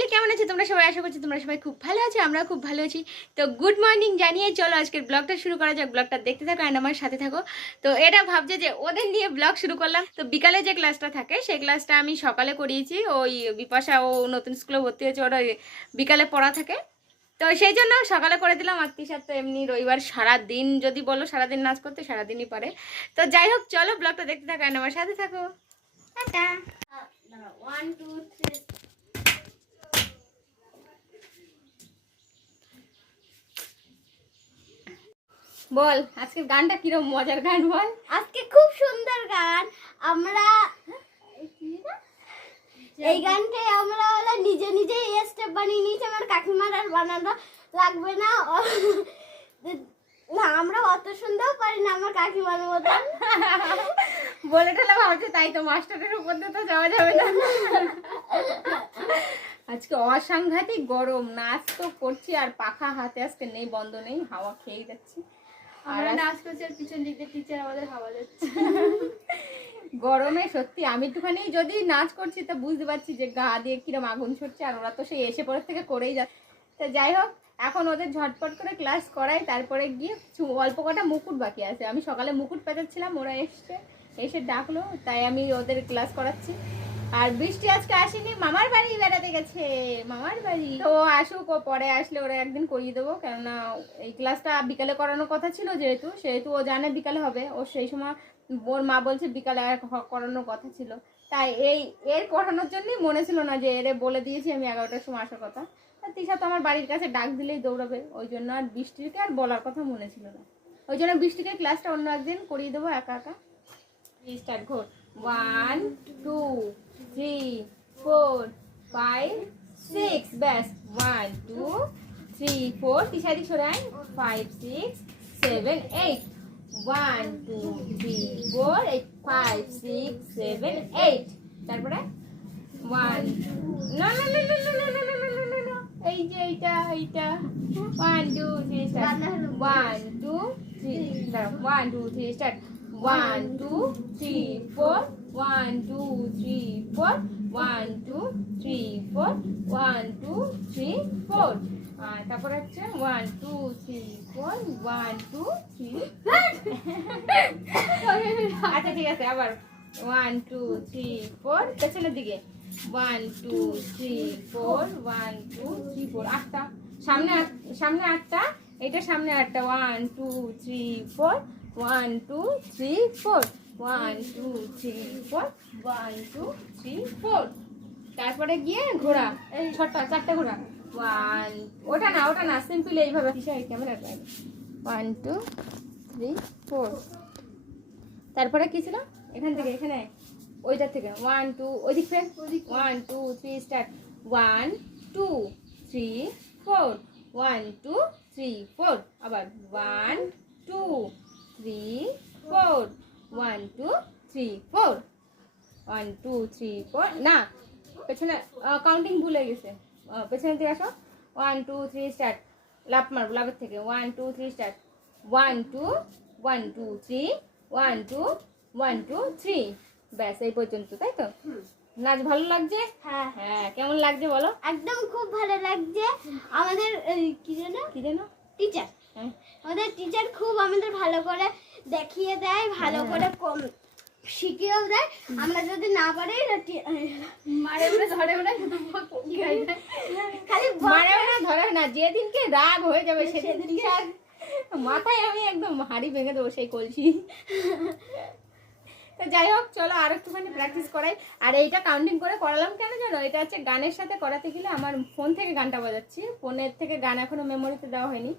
Family কেমন আছে? তোমরা সবাই আশা করছি তোমরা সবাই খুব ভালো আছো আমরা খুব ভালো আছি। তো গুড মর্নিং জানিয়ে চলো, আজকের ব্লগটা শুরু করা যাক। ব্লগটা দেখতে থাকো অ্যান্ড আমার সাথে থাকো। তো এটা ভাবছে যে ওদের নিয়ে ব্লগ শুরু করলাম। তো বিকালে যে ক্লাসটা থাকে, সেই ক্লাসটা আমি সকালে করিয়েছি। ওই বিপাশা, ও নতুন স্কুলে ভর্তি হয়েছে, ওরা বিকালে পড়া থাকে। তো সেই জন্য সকালে করে দিলাম। আত্মীয় তো এমনি রবিবার সারা দিন যদি বলো সারাদিন নাচ করতে, সারাদিনই পারে। তো যাই হোক, চলো ব্লগটা দেখতে থাকো অ্যান্ড আমার সাথে থাকো। ওয়ান টু থ্রি বল আজকে গানটা কিরম? মজার গান বল। আজকে খুব সুন্দর গান। আমরা এই গানটাই আমরা হলো নিজে নিজে স্টেপ বানিয়ে নিয়েছি। আমার কাকিমার আর বানানো লাগবে না। না আমরা অত সুন্দর পারি না আমার কাকিমার মতন। বলে ঠেলে ভাবছে তাই তো মাস্টারের উপর দিয়ে তো যাওয়া যাবে না। আজকে অসাংঘাতিক গরম নাচ তো করছি আর পাখা হাতে আজকে নেই বন্ধ নেই হাওয়া খেয়ে যাচ্ছি। আমরা নাচ করছি আর পিছন দিক দিয়ে টিচার আমাদের হাওয়া গরমে সত্যি আমি একটুখানি যদি নাচ করছি তা বুঝতে পারছি যে গা দিয়ে কিরম আগুন ছড়ছে আর ওরা তো সেই এসে পরের থেকে করেই যাচ্ছে তা যাই হোক এখন ওদের ঝটপট করে ক্লাস করাই তারপরে গিয়ে অল্প কটা মুকুট বাকি আছে। আমি সকালে মুকুট পেঁচাচ্ছিলাম ওরা এসছে এসে ডাকলো তাই আমি ওদের ক্লাস করাচ্ছি। আর বৃষ্টি আজকে আসেনি, মামার বাড়ি বেড়াতে গেছে, মামার বাড়ি। তো আসুক, ও পরে আসলে ওরা একদিন করিয়ে দেবো, কেননা এই ক্লাসটা বিকালে করানোর কথা ছিল যেহেতু, সেহেতু ও জানে বিকালে হবে, ও সেই সময় ওর মা বলছে বিকালে আর করানোর কথা ছিল। তাই এই, এর পড়ানোর জন্যই মনে ছিল না যে এরে বলে দিয়েছি আমি এগারোটার সময় আসার কথা। আর তিশা তো আমার বাড়ির কাছে ডাক দিলেই দৌড়াবে, ওই জন্য আর বৃষ্টিকে আর বলার কথা মনে ছিল না। ওই জন্য বৃষ্টিকে ক্লাসটা অন্য একদিন করিয়ে দেবো একা একা। স্টার্ট ঘোর। One two three four five six ব্যাস ওয়ান টু থ্রি ফোর তিসারি সরাই five six seven eight one two three four eight five six seven eight তারপরে ওয়ান না না না না না না না না না না এই যে এইটা এইটা one two three start one two three one two three start one two three four one two three four one two three four one two three four আর তারপর হচ্ছে one two three four one two three আচ্ছা ঠিক আছে আবার one two three four পেছনের দিকে one two three four one two three four আটটা সামনে সামনে আটটা এটা সামনে আটটা one two three four one two three four one two three four one two three four তারপরে গিয়ে ঘোড়া, এই ছটা, চারটে ঘোড়া। ওয়ান ওটা না ওটা না সিম্পল এইভাবে। কিসের camera one two. Three four তারপরে কি ছিল? এখান থেকে, এখানে। ওইটা থেকে। ওয়ান টু ওই দিক থেকে। One two three start one two three four one two three four আবার one three four one two three four one two three four না পেছনে কাউন্টিং ভুলে গেছে। আহ, পেছনের দিকে আসো। ওয়ান টু থ্রি স্টার্ট লাভ মারবো লাভের থেকে। One two three start one two one two three one two one two three ব্যাস এই পর্যন্ত তাই তো? নাচ ভালো লাগছে? হ্যাঁ। হ্যাঁ কেমন লাগছে বলো? একদম খুব ভালো লাগছে। আমাদের এই, কি যেন? কি যেন? টিচার আমাদের টিচার খুব আমাদের ভালো করে দেখিয়ে দেয় ভালো হ্যাঁ। করে কম শিখিয়েও দেয়। আমরা যদি না পারি মারে ধরে খালি মারে না ধরে না যেদিনকে রাগ হয়ে যাবে সেদিন সেদিনকে- মাথায় আমি একদম হাড়ি ভেঙে দেবো সেই কলসি। তো যাই হোক চলো আর একটুখানি প্র্যাকটিস করাই। আর এইটা কাউন্টিং করে করালাম কেন জানো? এটা হচ্ছে গানের সাথে করাতে গেলে আমার ফোন থেকে গানটা বাজাচ্ছি। ফোনের থেকে গান এখনও মেমোরিতে দেওয়া হয়নি।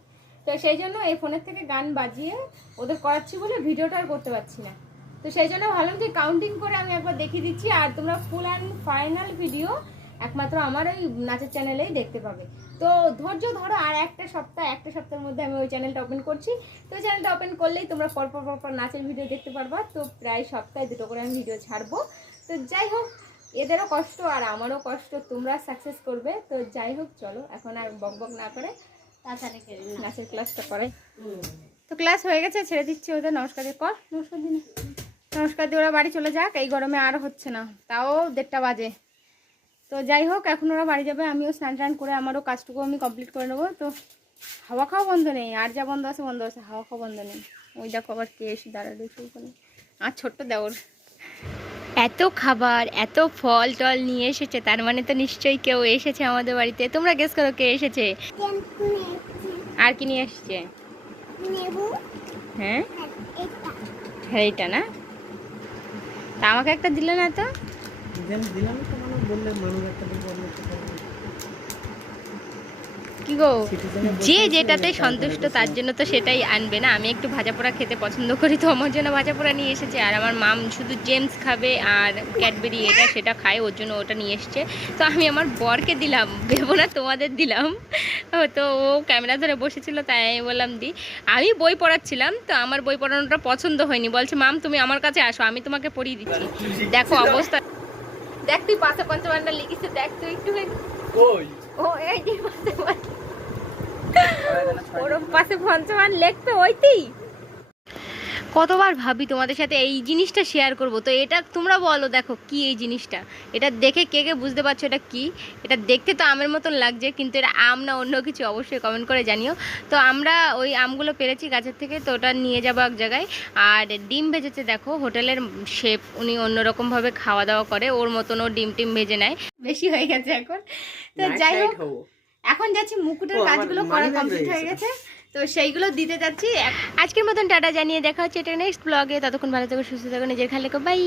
তো সেই জন্য এই ফোনের থেকে গান বাজিয়ে ওদের করাচ্ছি বলে ভিডিওটা আর করতে পারছি না। তো সেই জন্য ভাবলাম যে কাউন্টিং করে আমি একবার দেখিয়ে দিচ্ছি, আর তোমরা ফুল অ্যান্ড ফাইনাল ভিডিও একমাত্র আমার ওই নাচের চ্যানেলেই দেখতে পাবে। তো ধৈর্য ধরো, আর একটা সপ্তাহ, একটা সপ্তাহের মধ্যে আমি ওই চ্যানেলটা ওপেন করছি। তো চ্যানেলটা ওপেন করলেই তোমরা পরপর পরপর নাচের ভিডিও দেখতে পারবা। তো প্রায় সপ্তাহে দুটো করে আমি ভিডিও ছাড়বো। তো যাই হোক, এদেরও কষ্ট আর আমারও কষ্ট, তোমরা সাকসেস করবে। তো যাই হোক, চলো, এখন আর বক বক না করে নাচের ক্লাসটা করে। তো ক্লাস হয়ে গেছে ছেড়ে দিচ্ছি ওদের। নমস্কার দিয়ে কর নমস্কার দিন নমস্কার দিয়ে ওরা বাড়ি চলে যাক। এই গরমে আর হচ্ছে না। তাও দেড়টা বাজে। তো যাই হোক এখন ওরা বাড়ি যাবে। আমিও স্নান টান করে আমারও কাজটুকু আমি কমপ্লিট করে নেব। তো হাওয়া খাওয়া বন্ধ নেই। আর যা বন্ধ আছে বন্ধ আছে। হাওয়া খাওয়া বন্ধ নেই। ওই দেখো আবার কে এসে দাঁড়াল আর ছোট্ট দেওর। এত খাবার এত ফল টল নিয়ে এসেছে তার মানে তো নিশ্চয়ই কেউ এসেছে আমাদের বাড়িতে। তোমরা গেস করো কে এসেছে? আর কি নিয়ে এসছে? হ্যাঁ? হ্যাঁ এইটা না? তা আমাকে একটা দিলে না তো? দিলাম দিলাম তো মানে বললে মানুষ একটা দিন বললে তো পারবে। কি গো? যে যেটাতে সন্তুষ্ট তার জন্য তো সেটাই আনবে না। আমি একটু ভাজা পোড়া খেতে পছন্দ করি তো আমার জন্য ভাজা পোড়া নিয়ে এসেছে। আর আমার মাম শুধু জেমস খাবে আর ক্যাডবেরি এটা সেটা খায় ওর জন্য ওটা নিয়ে এসেছে। তো আমি আমার বরকে দিলাম ভেবো না তোমাদের দিলাম। ও তো ও ক্যামেরা ধরে বসেছিল তাই আমি বললাম দি আমি বই পড়াচ্ছিলাম তো আমার বই পড়ানোটা পছন্দ হয়নি। বলছে মাম তুমি আমার কাছে আসো আমি তোমাকে পড়িয়ে দিচ্ছি। দেখো অবস্থা। দেখ তুই পাশে পঞ্চমানটা লিখিস দেখ তুই একটু ও এই যে পাশে পঞ্চ- ওরম পাশে পঞ্চমান লেখতো ওইতেই। কতবার ভাবি তোমাদের সাথে এই জিনিসটা শেয়ার করব? তো এটা তোমরা বলো দেখো কি এই জিনিসটা? এটা দেখে কে কে বুঝতে পারছ এটা কি? এটা দেখতে তো আমের মতন লাগছে কিন্তু এটা আম না অন্য কিছু অবশ্যই কমেন্ট করে জানিও। তো আমরা ওই আমগুলো পেরেছি গাছের থেকে তো ওটা নিয়ে যাব এক জায়গায়। আর ডিম ভেজেছে দেখো হোটেলের শেপ উনি অন্যরকমভাবে খাওয়া দাওয়া করে ওর মতন ও ডিম টিম ভেজে নেয়। বেশি হয়ে গেছে এখন। তো যাই হোক এখন যাচ্ছি মুকুটের কাজগুলো করা কমপ্লিট হয়ে গেছে। তো সেইগুলো দিতে যাচ্ছি। আজকের মতন টাটা জানিয়ে দেখা হচ্ছে এটা নেক্সট ব্লগে ততক্ষণ ভালো থাকো সুস্থ থাকো নিজের খেয়াল রেখো। বাই